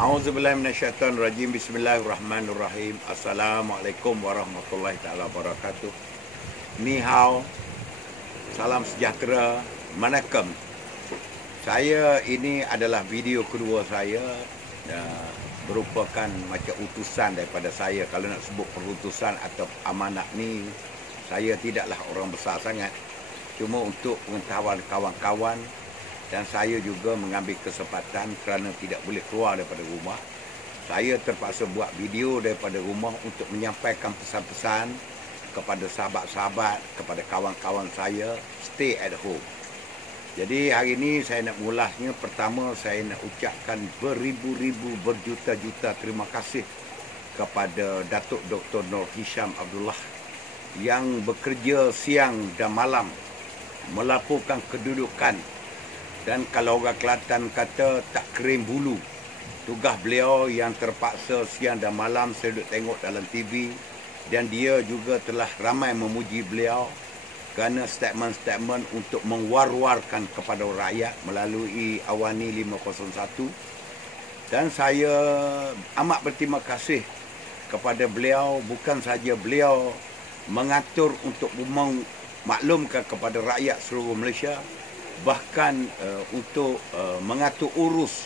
A'udzubillahi minasyaitonirrajim. Bismillahirrahmanirrahim. Assalamualaikum warahmatullahi taala wabarakatuh. Ni hao. Salam sejahtera. Manakem. Saya ini adalah video kedua saya, merupakan macam utusan daripada saya. Kalau nak sebut perutusan atau amanah ni, saya tidaklah orang besar sangat. Cuma untuk pengetahuan kawan-kawan, dan saya juga mengambil kesempatan kerana tidak boleh keluar daripada rumah. Saya terpaksa buat video daripada rumah untuk menyampaikan pesan-pesan kepada sahabat-sahabat, kepada kawan-kawan saya, stay at home. Jadi hari ini saya nak mengulasnya. Pertama, saya nak ucapkan beribu-ribu, berjuta-juta terima kasih kepada Datuk Dr. Nur Hisham Abdullah yang bekerja siang dan malam melaporkan kedudukan. Dan kalau orang Kelantan kata tak kering bulu, tugas beliau yang terpaksa siang dan malam saya duduk tengok dalam TV. Dan dia juga telah ramai memuji beliau kerana statement-statement untuk mengwar-warkan kepada rakyat melalui Awani 501. Dan saya amat berterima kasih kepada beliau. Bukan saja beliau mengatur untuk memaklumkan kepada rakyat seluruh Malaysia, bahkan untuk mengatur urus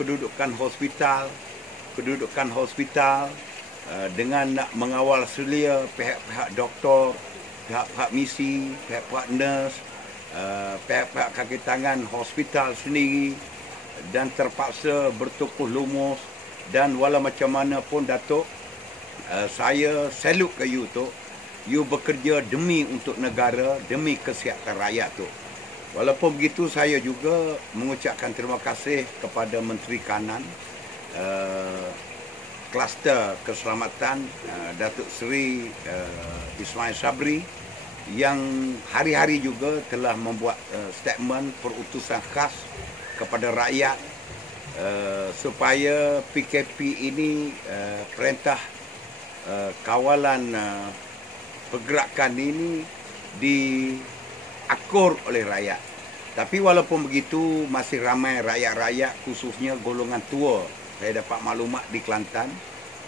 kedudukan hospital dengan nak mengawal selia pihak-pihak doktor, pihak-pihak misi, pihak-pihak nurse, pihak-pihak kaki tangan hospital sendiri, dan terpaksa bertukuh lumus. Dan walau macam mana pun Datuk, saya salute ke you tu. You bekerja demi untuk negara, demi kesihatan rakyat tu. Walaupun begitu, saya juga mengucapkan terima kasih kepada Menteri Kanan, Kluster Keselamatan, Datuk Seri Ismail Sabri, yang hari-hari juga telah membuat statement perutusan khas kepada rakyat supaya PKP ini, perintah kawalan pergerakan ini diakur oleh rakyat. Tapi walaupun begitu, masih ramai rakyat-rakyat, khususnya golongan tua. Saya dapat maklumat di Kelantan,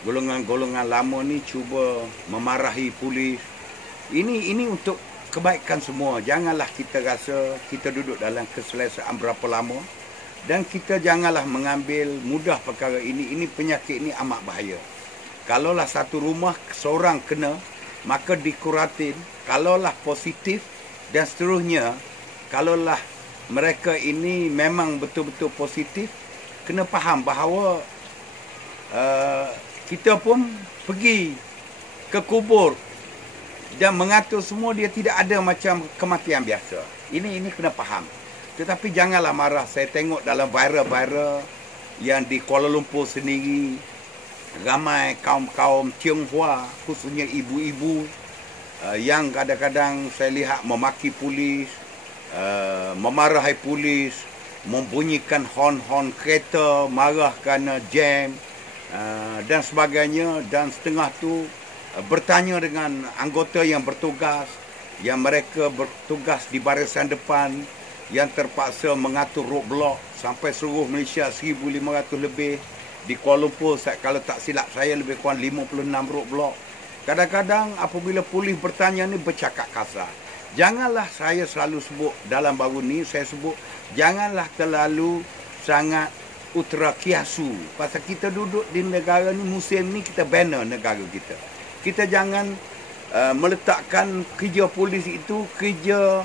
golongan-golongan lama ni cuba memarahi polis. Ini untuk kebaikan semua. Janganlah kita rasa kita duduk dalam keselesaan berapa lama, dan kita janganlah mengambil mudah perkara ini. Ini penyakit ini amat bahaya. Kalaulah satu rumah seorang kena, maka dikuratin. Kalaulah positif dan seterusnya, kalaulah mereka ini memang betul-betul positif, kena faham bahawa kita pun pergi ke kubur dan mengatur semua, dia tidak ada macam kematian biasa. Ini kena faham. Tetapi janganlah marah. Saya tengok dalam viral-viral yang di Kuala Lumpur sendiri, ramai kaum-kaum Tionghoa, khususnya ibu-ibu, yang kadang-kadang saya lihat memaki polis, memarahi polis, membunyikan hon-hon kereta, marah kerana jam dan sebagainya. Dan setengah tu bertanya dengan anggota yang bertugas, yang mereka bertugas di barisan depan, yang terpaksa mengatur roadblock sampai seluruh Malaysia 1,500 lebih. Di Kuala Lumpur, kalau tak silap saya, lebih kurang 56 roadblock. Kadang-kadang apabila polis bertanya ni, bercakap kasar. Janganlah, saya selalu sebut dalam baru ni, saya sebut janganlah terlalu sangat ultra kiasu. Pasal kita duduk di negara ni, musim ni kita bina negara kita. Kita jangan meletakkan kerja polis itu kerja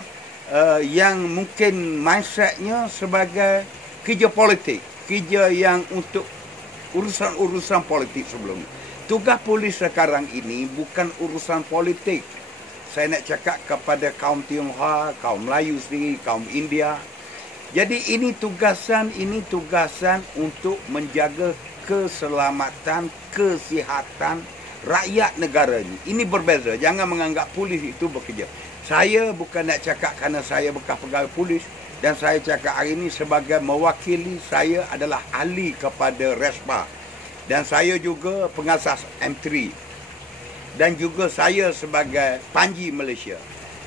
yang mungkin mindsetnya sebagai kerja politik, kerja yang untuk urusan-urusan politik sebelum ni. Tugas polis sekarang ini bukan urusan politik. Saya nak cakap kepada kaum Tionghoa, kaum Melayu sendiri, kaum India. Jadi ini tugasan untuk menjaga keselamatan, kesihatan rakyat negara ini. Ini berbeza. Jangan menganggap polis itu bekerja. Saya bukan nak cakap kerana saya bekas pegawai polis, dan saya cakap hari ini sebagai mewakili, saya adalah ahli kepada RESPA. Dan saya juga pengasas M3. Dan juga saya sebagai Panji Malaysia.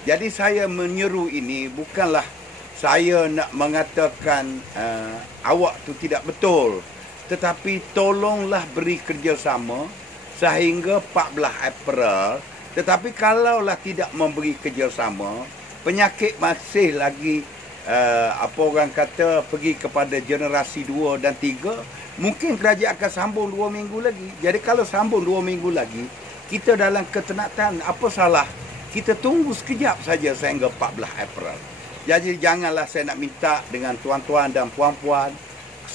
Jadi saya menyeru ini bukanlah saya nak mengatakan awak tu tidak betul. tetapi tolonglah beri kerjasama sehingga 14 April. Tetapi kalaulah tidak memberi kerjasama, penyakit masih lagi apa orang kata pergi kepada generasi 2 dan 3, mungkin kerajaan akan sambung 2 minggu lagi. Jadi kalau sambung 2 minggu lagi, kita dalam ketenatan, apa salah kita tunggu sekejap saja sehingga 14 April. Jadi janganlah saya nak minta dengan tuan-tuan dan puan-puan,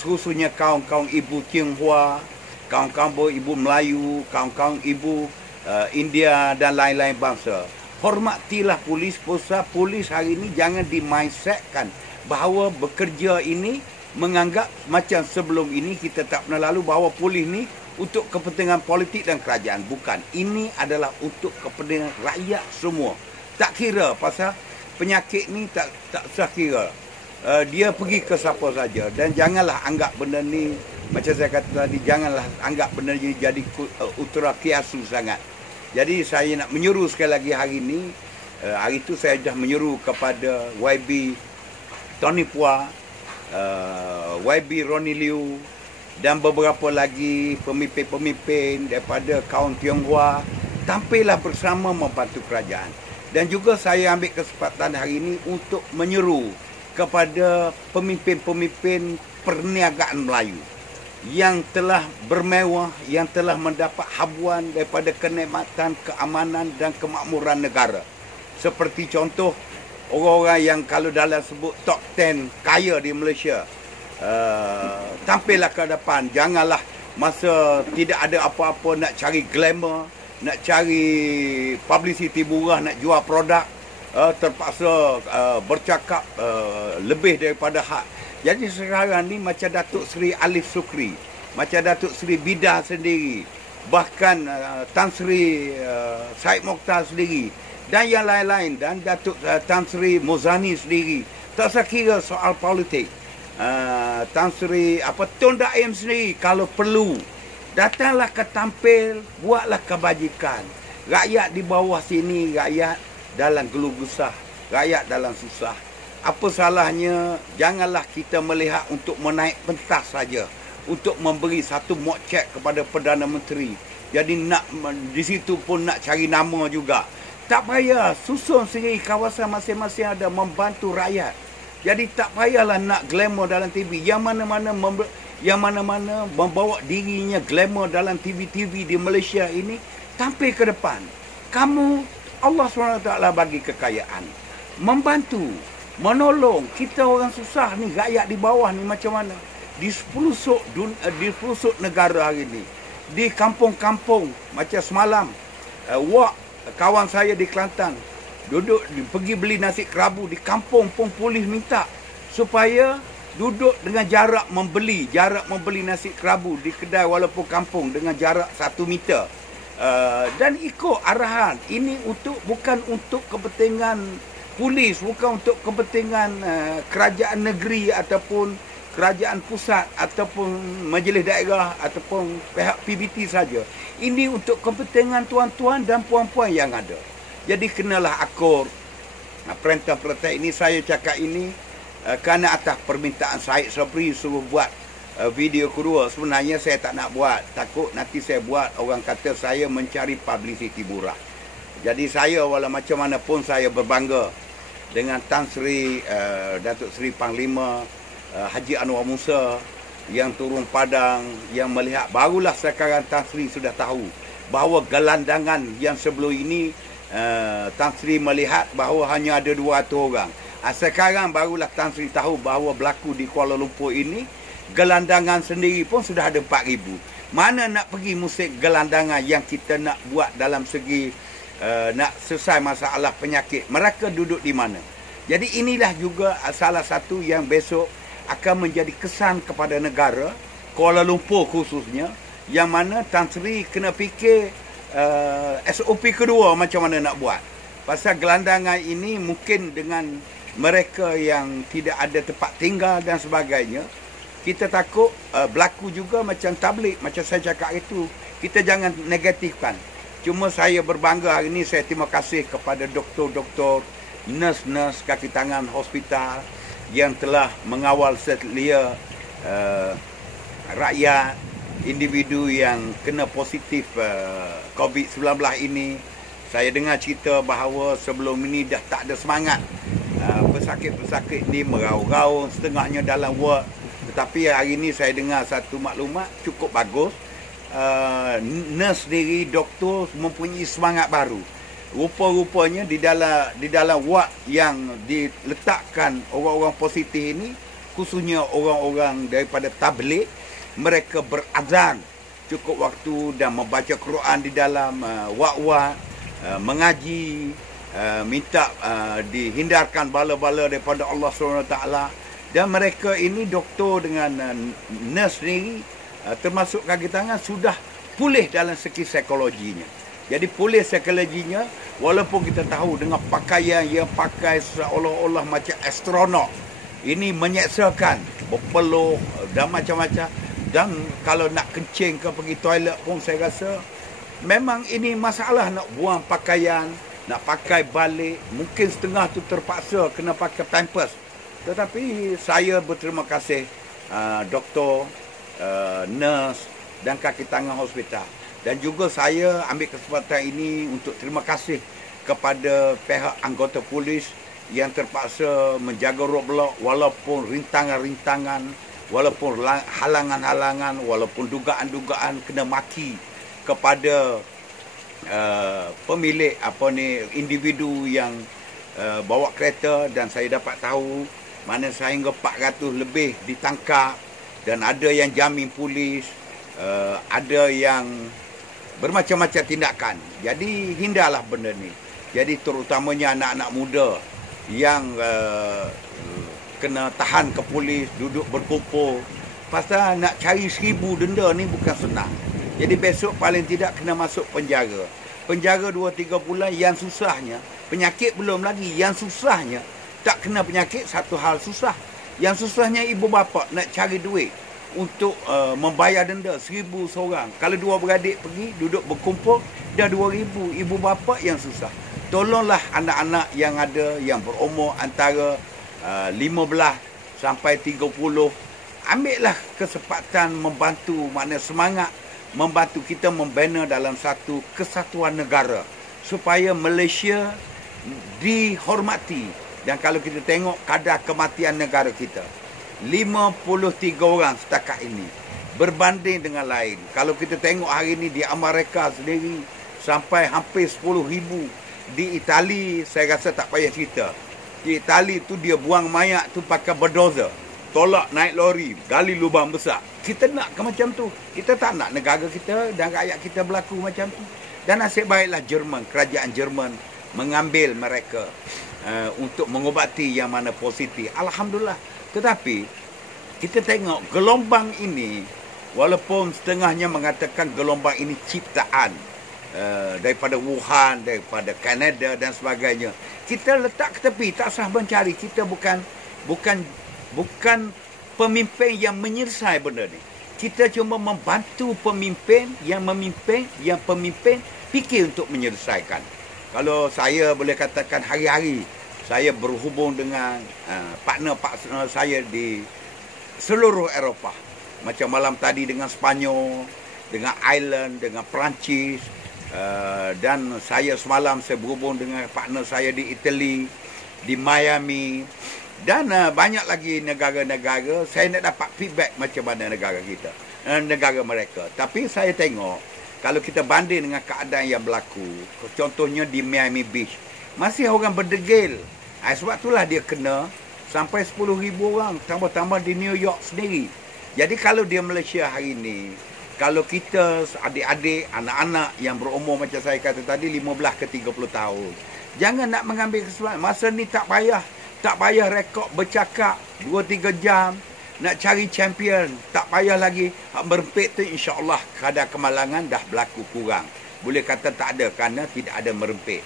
khususnya kaum-kaum ibu Tionghoa, kaum-kaum ibu Melayu, kaum-kaum ibu India dan lain-lain bangsa. Hormatilah polis. Polis hari ini jangan di-mindsetkan bahawa bekerja ini menganggap macam sebelum ini kita tak pernah lalu bahawa polis ni untuk kepentingan politik dan kerajaan. Bukan. Ini adalah untuk kepentingan rakyat semua. Tak kira pasal penyakit ni tak usah kira. Dia pergi ke siapa saja. Dan janganlah anggap benda ni, macam saya kata tadi, janganlah anggap benda ni jadi ultra kiasu sangat. Jadi saya nak menyuruh sekali lagi hari ini, hari itu saya dah menyuruh kepada YB Tony Pua, YB Ronnie Liu dan beberapa lagi pemimpin-pemimpin daripada kaum Tionghoa, tampillah bersama membantu kerajaan. Dan juga saya ambil kesempatan hari ini untuk menyeru kepada pemimpin-pemimpin perniagaan Melayu yang telah bermewah, yang telah mendapat habuan daripada kenikmatan, keamanan dan kemakmuran negara. Seperti contoh, orang-orang yang kalau dalam sebut top 10 kaya di Malaysia, tampillah ke depan. Janganlah masa tidak ada apa-apa nak cari glamour, nak cari publicity murah, nak jual produk, terpaksa bercakap lebih daripada hak. Jadi sekarang ni macam Datuk Seri Alif Sukri, macam Datuk Seri Bidah sendiri, bahkan Tan Sri Syed Mokhtar sendiri dan yang lain-lain, dan Datuk Tan Sri Muzani sendiri, tak usah kira soal politik. Tan Sri Tun Daim sendiri, kalau perlu datanglah ke tampil, buatlah kebajikan. Rakyat di bawah sini, rakyat dalam geluh gusah, rakyat dalam susah. Apa salahnya, janganlah kita melihat untuk menaik pentas saja, untuk memberi satu mock check kepada Perdana Menteri. Jadi nak di situ pun nak cari nama juga. Tak payah, susun sendiri kawasan masing-masing ada membantu rakyat. Jadi tak payahlah nak glamour dalam TV. Yang mana-mana membawa dirinya glamour dalam TV-TV di Malaysia ini, tampil ke depan. Kamu, Allah SWT bagi kekayaan, membantu, menolong kita orang susah ni, rakyat di bawah ni macam mana. Di pelosok negara hari ni, di kampung-kampung macam semalam, kawan saya di Kelantan duduk pergi beli nasi kerabu di kampung pun polis minta supaya duduk dengan jarak membeli nasi kerabu di kedai walaupun kampung dengan jarak 1 meter. Dan ikut arahan. Ini bukan untuk kepentingan polis, bukan untuk kepentingan kerajaan negeri ataupun kerajaan pusat ataupun majlis daerah ataupun pihak PBT saja. Ini untuk kepentingan tuan-tuan dan puan-puan yang ada. Jadi kenalah akur. Perintah-perintah ini saya cakap ini kerana atas permintaan Syed Sabri suruh buat video kedua. Sebenarnya saya tak nak buat, takut nanti saya buat orang kata saya mencari publicity murah. Jadi saya walau macam mana pun saya berbangga dengan Tan Sri Datuk Seri Panglima Haji Anwar Musa yang turun padang, yang melihat. Barulah sekarang Tan Sri sudah tahu bahawa gelandangan yang sebelum ini Tan Sri melihat bahawa hanya ada 200 orang. Sekarang barulah Tan Sri tahu bahawa berlaku di Kuala Lumpur ini gelandangan sendiri pun sudah ada 4,000. Mana nak pergi musim gelandangan yang kita nak buat dalam segi nak selesai masalah penyakit. Mereka duduk di mana? Jadi inilah juga salah satu yang besok akan menjadi kesan kepada negara, Kuala Lumpur khususnya, yang mana Tan Sri kena fikir SOP kedua macam mana nak buat. Pasal gelandangan ini mungkin dengan mereka yang tidak ada tempat tinggal dan sebagainya, kita takut berlaku juga macam tablik, macam saya cakap itu. Kita jangan negatifkan. Cuma saya berbangga hari ini, saya terima kasih kepada doktor-doktor, nurse-nurse, kaki tangan hospital yang telah mengawal selia rakyat, individu yang kena positif COVID-19 ini. Saya dengar cerita bahawa sebelum ini dah tak ada semangat. Pesakit-pesakit ni meraung-raung, setengahnya dalam ward. Tetapi hari ini saya dengar satu maklumat cukup bagus. Nurse sendiri, doktor mempunyai semangat baru. Rupa-rupanya di dalam ward yang diletakkan orang-orang positif ini, khususnya orang-orang daripada tabligh, mereka berazan cukup waktu dan membaca Quran di dalam ward-ward, mengaji, minta dihindarkan bala-bala daripada Allah SWT. Dan mereka ini doktor dengan nurse sendiri, termasuk kaki tangan, sudah pulih dalam segi psikologinya. Jadi pulih psikologinya, walaupun kita tahu dengan pakaian yang pakai seolah-olah macam astronot, ini menyeksakan, berpeluh dan macam-macam. Dan kalau nak kencing ke pergi toilet pun saya rasa memang ini masalah nak buang pakaian, nak pakai balik. Mungkin setengah tu terpaksa kena pakai pampers. Tetapi saya berterima kasih doktor, nurse dan kaki tangan hospital. Dan juga saya ambil kesempatan ini untuk terima kasih kepada pihak anggota polis yang terpaksa menjaga roadblock walaupun rintangan-rintangan, walaupun halangan-halangan, walaupun dugaan-dugaan kena maki kepada pemilik individu yang bawa kereta. Dan saya dapat tahu mana sehingga 400 lebih ditangkap dan ada yang jamin polis, ada yang bermacam-macam tindakan. Jadi hindarlah benda ni. Jadi terutamanya anak-anak muda yang kena tahan ke polis, duduk berkumpul. Pasal nak cari 1000 denda ni bukan senang. Jadi besok paling tidak kena masuk penjara. Penjara 2-3 bulan. Yang susahnya, penyakit belum lagi. Yang susahnya, tak kena penyakit satu hal susah. Yang susahnya ibu bapa nak cari duit untuk membayar denda 1000 seorang. Kalau dua beradik pergi, duduk berkumpul, dah 2000. Ibu bapa yang susah. Tolonglah anak-anak yang ada, yang berumur antara 15 sampai 30. Ambillah kesempatan membantu, makna semangat membantu kita membina dalam satu kesatuan negara supaya Malaysia dihormati. Dan kalau kita tengok kadar kematian negara kita, 53 orang setakat ini, berbanding dengan lain. Kalau kita tengok hari ini di Amerika sendiri sampai hampir 10,000. Di Itali saya rasa tak payah cerita. Di Itali tu dia buang mayat tu pakai bulldozer, tolak naik lori, gali lubang besar. Kita nak ke macam tu? Kita tak nak negara kita dan rakyat kita berlaku macam tu. Dan nasib baiklah Jerman, kerajaan Jerman mengambil mereka untuk mengobati yang mana positif. Alhamdulillah. Tetapi kita tengok gelombang ini, walaupun setengahnya mengatakan gelombang ini ciptaan daripada Wuhan, daripada Kanada dan sebagainya, kita letak ke tepi, tak sah mencari. Kita bukan pemimpin yang menyelesaikan benda ni. Kita cuma membantu pemimpin yang pemimpin fikir untuk menyelesaikan. Kalau saya boleh katakan hari-hari saya berhubung dengan partner-partner saya di seluruh Eropah. Macam malam tadi dengan Sepanyol, dengan Ireland, dengan Perancis. Dan saya semalam saya berhubung dengan partner saya di Italy, di Miami. Dan banyak lagi negara-negara. Saya nak dapat feedback macam mana negara kita, negara mereka. Tapi saya tengok, kalau kita banding dengan keadaan yang berlaku, contohnya di Miami Beach, masih orang berdegil. Sebab itulah dia kena sampai 10,000 orang. Tambah-tambah di New York sendiri. Jadi kalau dia Malaysia hari ini, kalau kita adik-adik, anak-anak yang berumur macam saya kata tadi, 15 ke 30 tahun, jangan nak mengambil kesempatan. Masa ni tak payah rekod bercakap 2-3 jam nak cari champion. Tak payah lagi. Merempit tu insya-Allah kadar kemalangan dah berlaku kurang. Boleh kata tak ada kerana tidak ada merempit.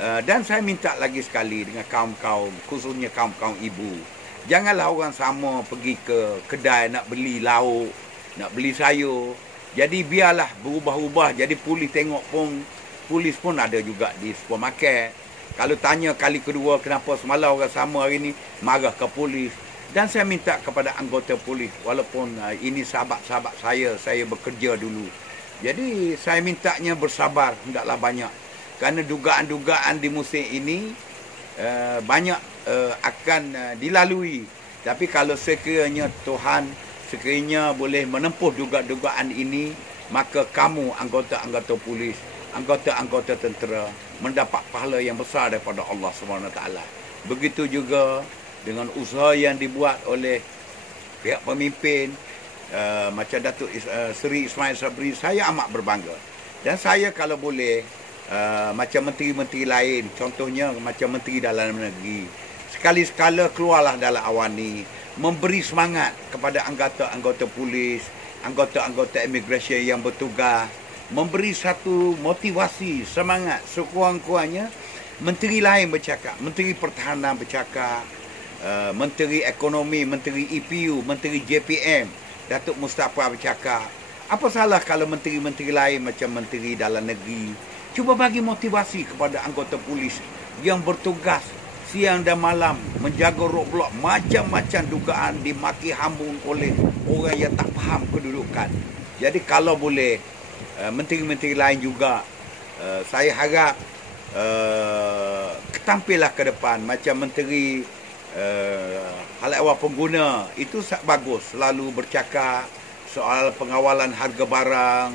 Dan saya minta lagi sekali dengan kaum-kaum, khususnya kaum-kaum ibu, janganlah orang sama pergi ke kedai nak beli lauk, nak beli sayur. Jadi biarlah berubah-ubah. Jadi polis pun ada juga di supermarket. Kalau tanya kali kedua kenapa semalam orang sama hari ni, marah ke polis. Dan saya minta kepada anggota polis, walaupun ini sahabat-sahabat saya bekerja dulu. Jadi saya mintanya bersabar, hendaklah banyak. Kerana dugaan-dugaan di musim ini banyak akan dilalui. Tapi kalau sekiranya Tuhan sekiranya boleh menempuh dugaan ini, maka kamu anggota-anggota polis, anggota-anggota tentera mendapat pahala yang besar daripada Allah SWT. Begitu juga dengan usaha yang dibuat oleh pihak pemimpin macam Datuk Seri Ismail Sabri, saya amat berbangga. Dan saya kalau boleh macam menteri-menteri lain, contohnya macam Menteri Dalam Negeri, sekali-sekala keluarlah dalam awan ni, memberi semangat kepada anggota-anggota polis, anggota-anggota imigresen yang bertugas, memberi satu motivasi, semangat. Sekurang-kurangnya menteri lain bercakap, Menteri Pertahanan bercakap, Menteri Ekonomi, Menteri EPU, Menteri JPM, Datuk Mustafa bercakap. Apa salah kalau menteri-menteri lain macam Menteri Dalam Negeri cuba bagi motivasi kepada anggota polis yang bertugas siang dan malam menjaga roadblock, macam-macam dugaan dimaki hambung oleh orang yang tak faham kedudukan. Jadi kalau boleh menteri-menteri lain juga, saya harap tampillah ke depan macam Menteri Hal Ehwal Pengguna, itu bagus, selalu bercakap soal pengawalan harga barang,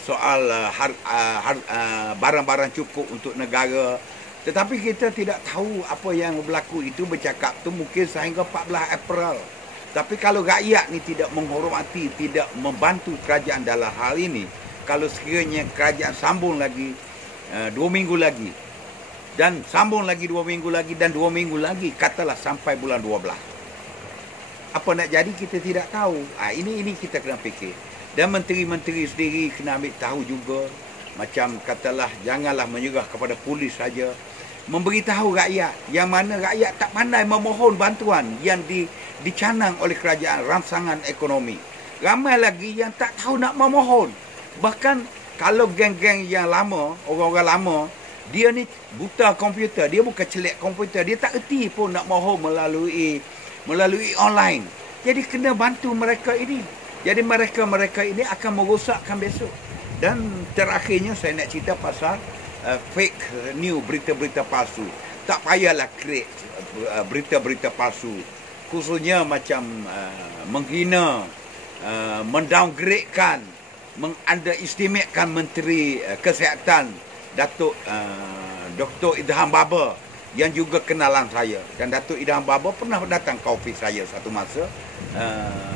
soal barang-barang cukup untuk negara. Tetapi kita tidak tahu apa yang berlaku. Itu bercakap tu mungkin sehingga 14 April. Tapi kalau rakyat ni tidak menghormati, tidak membantu kerajaan dalam hal ini, kalau sekiranya kerajaan sambung lagi 2 minggu lagi, dan sambung lagi 2 minggu lagi, dan 2 minggu lagi, katalah sampai bulan 12. Apa nak jadi kita tidak tahu. Ini kita kena fikir. Dan menteri-menteri sendiri kena ambil tahu juga. Macam katalah, janganlah menyerah kepada polis saja. Memberitahu rakyat, yang mana rakyat tak pandai memohon bantuan yang dicanang oleh kerajaan, rangsangan ekonomi. Ramai lagi yang tak tahu nak memohon. Bahkan kalau geng-geng yang lama, orang-orang lama, dia ni buta komputer, dia bukan celik komputer, dia tak erti pun nak mohon melalui online. Jadi kena bantu mereka ini. Jadi mereka ini akan merosakkan besok. Dan terakhirnya saya nak cerita pasal fake news, berita-berita palsu. Tak payahlah create berita-berita palsu. Khususnya macam menghina, mendowngradekan, mengunderestimatekan Menteri Kesihatan Datuk Dr. Idham Baba, yang juga kenalan saya. Dan Datuk Idham Baba pernah datang ke ofis saya satu masa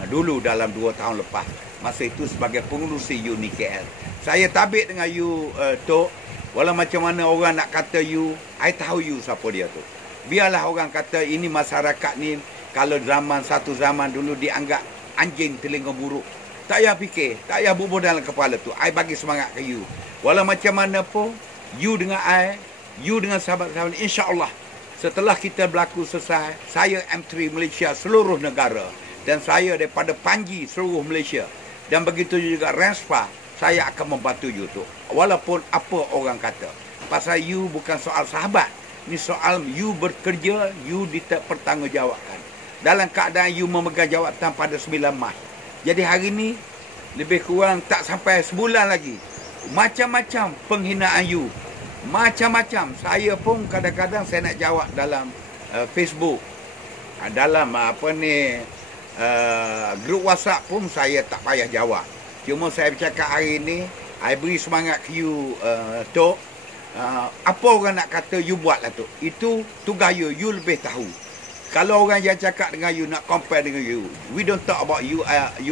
dulu dalam 2 tahun lepas. Masa itu sebagai pengurusi UNI KL. Saya tabik dengan you, Tok. Walau macam mana orang nak kata you, I tahu you siapa dia tu. Biarlah orang kata ini masyarakat ni, kalau satu zaman dulu dianggap anjing telinga buruk. Tak payah fikir, tak payah bubur dalam kepala tu. I bagi semangat ke you. Walau macam mana pun, you dengan I, you dengan sahabat-sahabat, insya-Allah setelah kita berlaku selesai, saya M3 Malaysia seluruh negara, dan saya daripada Panji seluruh Malaysia, dan begitu juga Renspa, saya akan membantu you tu. Walaupun apa orang kata. Pasal you bukan soal sahabat. Ni soal you bekerja, you dipertanggungjawabkan. Dalam keadaan you memegang jawatan pada 9 Mac. Jadi hari ni, lebih kurang tak sampai sebulan lagi. Macam-macam penghinaan you. Macam-macam. Saya pun kadang-kadang saya nak jawab dalam Facebook. Dalam grup WhatsApp pun saya tak payah jawab. Cuma saya bercakap hari ni, I beri semangat ke you, Tok. Apa orang nak kata, you buatlah tu. Itu tugas you lebih tahu. Kalau orang yang cakap dengan you, nak compare dengan you, we don't talk about you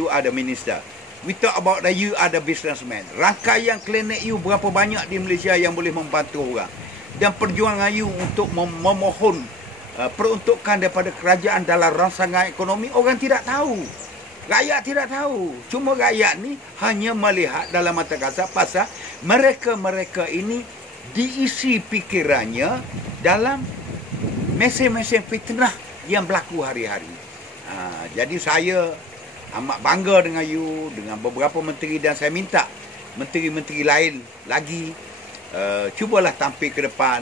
are the minister. We talk about that you are the businessman. Rangkaian klinik you berapa banyak di Malaysia yang boleh membantu orang. Dan perjuangan you untuk memohon peruntukan daripada kerajaan dalam rangsangan ekonomi, orang tidak tahu. Rakyat tidak tahu. Cuma rakyat ni hanya melihat dalam mata kasar pasal mereka-mereka ini diisi fikirannya dalam mesin-mesin fitnah yang berlaku hari-hari. Jadi saya amat bangga dengan you, dengan beberapa menteri, dan saya minta menteri-menteri lain lagi cubalah tampil ke depan.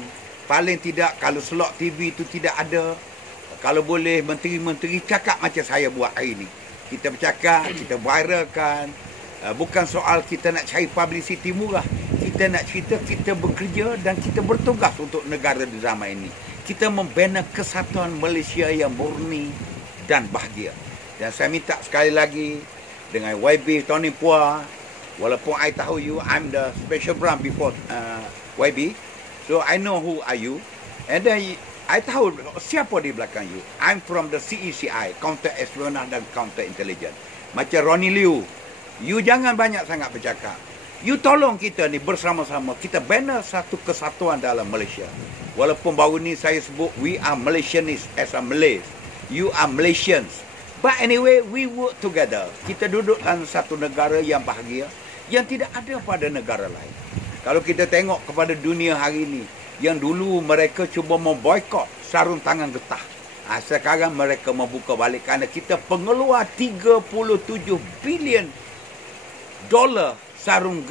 Paling tidak kalau slot TV itu tidak ada, Kalau boleh menteri-menteri cakap macam saya buat hari ni. Kita bercakap, kita viralkan. Bukan soal kita nak cari publicity murah. Kita nak cerita kita bekerja dan kita bertugas untuk negara di zaman ini. Kita membina kesatuan Malaysia yang murni dan bahagia. Dan saya minta sekali lagi dengan YB Tony Pua, walaupun I tahu you, I'm the special brand before YB. So I know who are you. And then I tahu siapa di belakang you. I'm from the CECI, Counter Espionage dan Counter Intelligence. Macam Ronnie Liu, you jangan banyak sangat bercakap. You tolong kita ni bersama-sama. Kita bina satu kesatuan dalam Malaysia. Walaupun baru ni saya sebut, we are Malaysians as a Malays. You are Malaysians. But anyway, we work together. Kita duduk dalam satu negara yang bahagia, yang tidak ada pada negara lain. Kalau kita tengok kepada dunia hari ini, yang dulu mereka cuba memboikot sarung tangan getah. Sekarang mereka membuka balik kerana kita pengeluar 37 bilion dolar sarung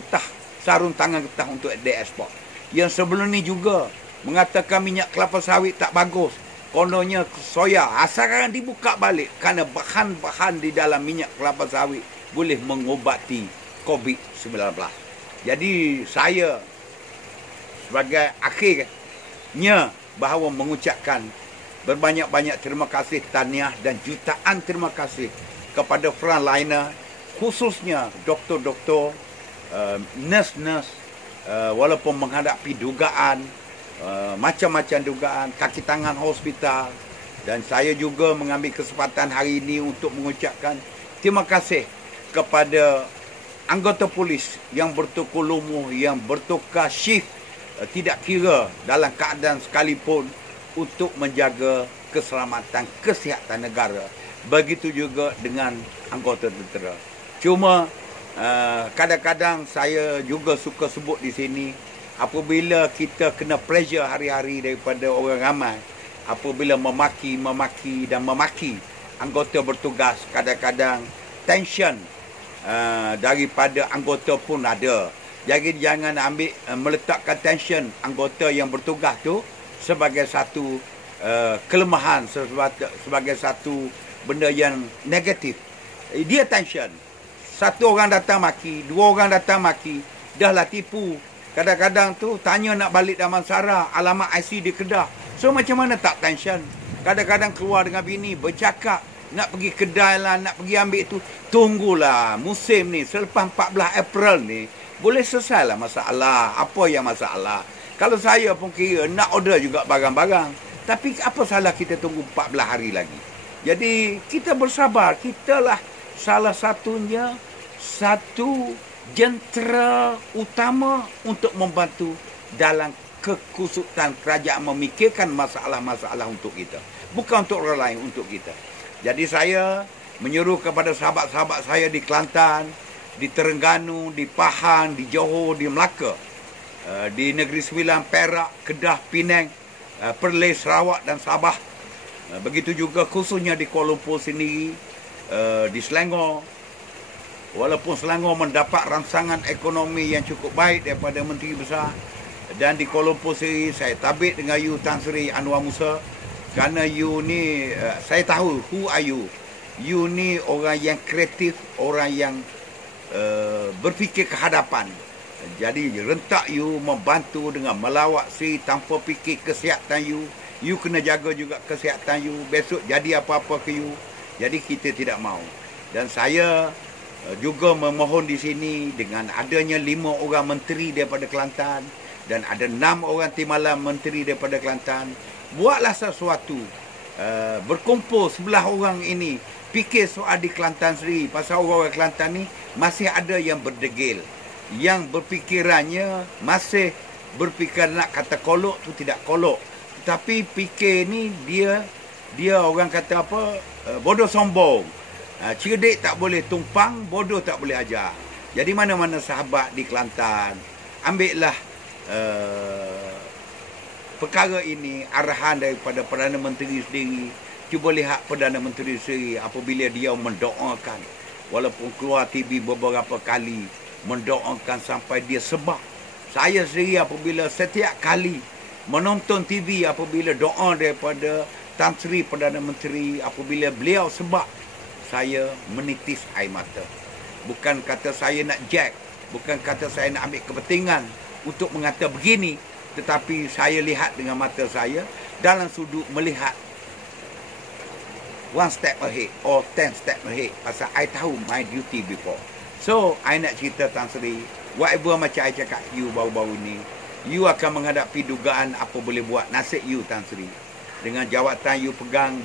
tangan getah untuk diekspor. Yang sebelum ni juga mengatakan minyak kelapa sawit tak bagus. Kononnya soya. Sekarang dibuka balik kerana bahan-bahan di dalam minyak kelapa sawit boleh mengobati COVID-19. Jadi saya sebagai akhirnya bahawa mengucapkan berbanyak-banyak terima kasih, tahniah dan jutaan terima kasih kepada frontliner, khususnya doktor-doktor, nurse-nurse, walaupun menghadapi dugaan, macam-macam dugaan, kaki tangan hospital. Dan saya juga mengambil kesempatan hari ini untuk mengucapkan terima kasih kepada anggota polis yang bertukar lumuh, yang bertukar shift, tidak kira dalam keadaan sekalipun untuk menjaga keselamatan, kesihatan negara. Begitu juga dengan anggota tentera. Cuma kadang-kadang saya juga suka sebut di sini, apabila kita kena pressure hari-hari daripada orang ramai, apabila memaki anggota bertugas, kadang-kadang tension daripada anggota pun ada. Jadi jangan meletakkan tension anggota yang bertugas tu sebagai satu kelemahan, sebagai satu benda yang negatif. Dia tension. Satu orang datang maki, dua orang datang maki, dah lah tipu. Kadang-kadang tu tanya nak balik Damansara, alamat IC di Kedah. So macam mana tak tension? Kadang-kadang keluar dengan bini bercakap, nak pergi kedai lah, nak pergi ambil tu. Tunggulah musim ni, selepas 14 April ni, boleh selesai lah masalah. Apa yang masalah? Kalau saya pun kira nak order juga barang-barang. Tapi apa salah kita tunggu 14 hari lagi? Jadi kita bersabar. Kitalah salah satunya satu jentera utama untuk membantu dalam kekusutan kerajaan memikirkan masalah-masalah untuk kita. Bukan untuk orang lain, untuk kita. Jadi saya menyuruh kepada sahabat-sahabat saya di Kelantan, di Terengganu, di Pahang, di Johor, di Melaka, di Negeri Sembilan, Perak, Kedah, Penang, Perlis, Sarawak dan Sabah. Begitu juga khususnya di Kuala Lumpur sendiri, di Selangor. Walaupun Selangor mendapat rangsangan ekonomi yang cukup baik daripada Menteri Besar. Dan di Kuala Lumpur sendiri, saya tabik dengan you Tan Sri Anwar Musa. Kerana you ni, saya tahu who are you. You ni orang yang kreatif, orang yang berfikir ke hadapan. Jadi rentak you membantu dengan melawat Sri tanpa fikir kesihatan you. You kena jaga juga kesihatan you. Besok jadi apa-apa ke you. Jadi kita tidak mahu. Dan saya juga memohon di sini dengan adanya 5 orang menteri daripada Kelantan dan ada 6 orang timbalan menteri daripada Kelantan. Buatlah sesuatu. Berkumpul 11 orang ini. Fikir soal di Kelantan sendiri. Pasal orang-orang Kelantan ni masih ada yang berdegil. Yang berfikirannya masih berfikir nak kata kolok tu tidak kolok. Tetapi fikir ni dia orang kata apa? Bodoh sombong. Cerdik tak boleh tumpang, bodoh tak boleh ajar. Jadi mana-mana sahabat di Kelantan, ambillah perkara ini, arahan daripada Perdana Menteri sendiri. Cuba lihat Perdana Menteri sendiri apabila dia mendoakan, walaupun keluar TV beberapa kali, mendoakan sampai dia sebab. Saya sendiri apabila setiap kali menonton TV, apabila doa daripada Tan Sri Perdana Menteri apabila beliau sebab saya menitis air mata. Bukan kata saya nak jack, bukan kata saya nak ambil kepentingan untuk mengata begini, tetapi saya lihat dengan mata saya dalam sudut melihat one step ahead or 10 step ahead, pasal I tahu my duty before. So, I nak cerita Tan Sri, whatever macam I cakap you baru-baru ni, you akan menghadapi dugaan apa boleh buat. Nasib you Tan Sri, dengan jawatan you pegang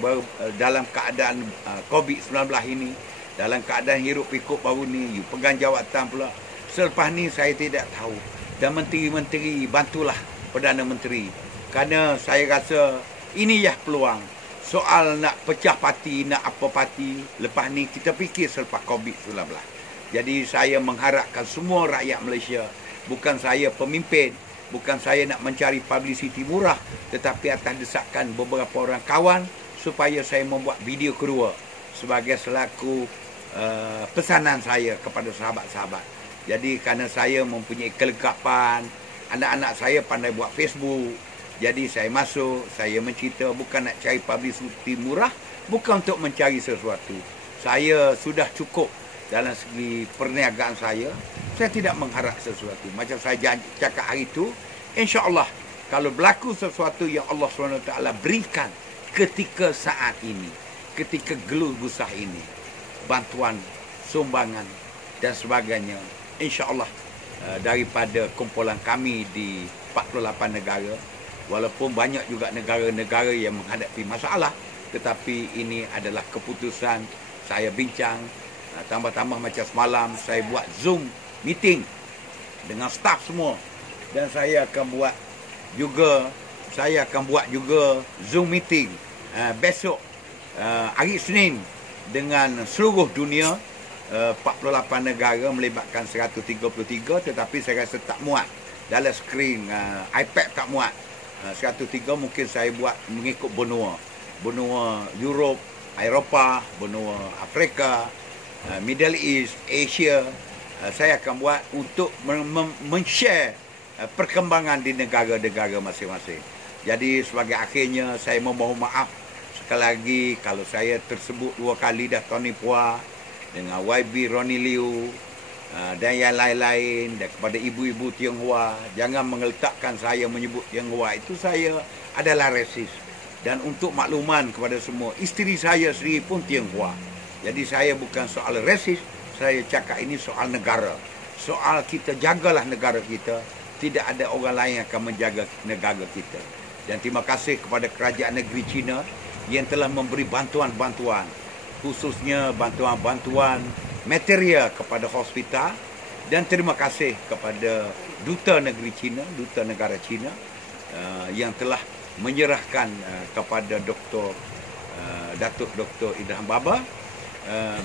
dalam keadaan COVID-19 ini, dalam keadaan hirup pikuk baru ni, you pegang jawatan pula. Selepas ni saya tidak tahu. Dan menteri-menteri, bantulah Perdana Menteri. Kerana saya rasa ini ya peluang. Soal nak pecah parti, nak apa parti, lepas ni kita fikir selepas COVID-19. Jadi saya mengharapkan semua rakyat Malaysia, bukan saya pemimpin, bukan saya nak mencari publicity murah, tetapi atas desakan beberapa orang kawan supaya saya membuat video kedua sebagai selaku pesanan saya kepada sahabat-sahabat. Jadi kerana saya mempunyai kelengkapan, anak-anak saya pandai buat Facebook, jadi saya masuk, saya mencerita bukan nak cari publicity murah, bukan untuk mencari sesuatu. Saya sudah cukup dalam segi perniagaan saya tidak mengharap sesuatu. Macam saya cakap hari itu, insya-Allah kalau berlaku sesuatu yang Allah SWT berikan ketika saat ini, ketika geluh gusah ini, bantuan, sumbangan dan sebagainya, insya-Allah daripada kumpulan kami di 48 negara, walaupun banyak juga negara-negara yang menghadapi masalah, tetapi ini adalah keputusan saya bincang. Tambah-tambah macam semalam saya buat Zoom meeting dengan staf semua, dan saya akan buat juga Zoom meeting besok hari Isnin dengan seluruh dunia, 48 negara melibatkan 133, tetapi saya rasa tak muat dalam skrin iPad, tak muat. 103 mungkin saya buat mengikut benua Europe, Eropah, benua Afrika, Middle East, Asia. Saya akan buat untuk men-share perkembangan di negara-negara masing-masing. Jadi sebagai akhirnya saya memohon maaf sekali lagi kalau saya tersebut 2 kali dah Tony Puah dengan YB Ronnie Liu dan yang lain-lain, dan kepada ibu-ibu Tionghoa, jangan mengeletakkan saya menyebut Tionghoa itu saya adalah rasis. Dan untuk makluman kepada semua, isteri saya sendiri pun Tionghoa. Jadi saya bukan soal rasis, saya cakap ini soal negara. Soal kita jagalah negara kita, tidak ada orang lain yang akan menjaga negara kita. Dan terima kasih kepada kerajaan negeri China yang telah memberi bantuan-bantuan, khususnya bantuan-bantuan material kepada hospital, dan terima kasih kepada duta negeri China, duta negara China yang telah menyerahkan kepada Datuk Dr. Idham Baba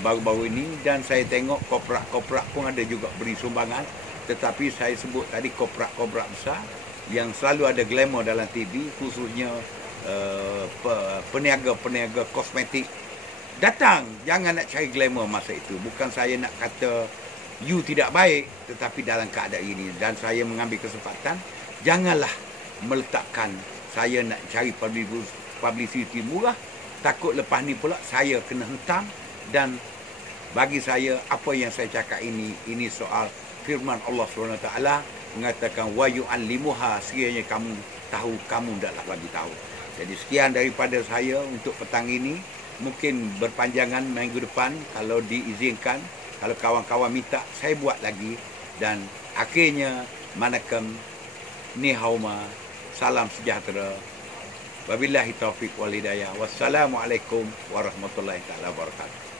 baru-baru ini. Dan saya tengok korporat pun ada juga beri sumbangan, tetapi saya sebut tadi korporat besar yang selalu ada glamour dalam TV, khususnya peniaga-peniaga kosmetik. Datang, jangan nak cari glamour masa itu. Bukan saya nak kata you tidak baik, tetapi dalam keadaan ini, dan saya mengambil kesempatan, janganlah meletakkan saya nak cari publicity murah, takut lepas ni pula saya kena hentam. Dan bagi saya, apa yang saya cakap ini soal firman Allah SWT mengatakan wa yu'allimuha, sekiranya kamu tahu, kamu taklah bagi tahu. Jadi sekian daripada saya untuk petang ini. Mungkin berpanjangan minggu depan kalau diizinkan, kalau kawan-kawan minta saya buat lagi. Dan akhirnya manakam, ni hauma, salam sejahtera, wabillahi taufiq wal hidayah, wassalamualaikum warahmatullahi taala wabarakatuh.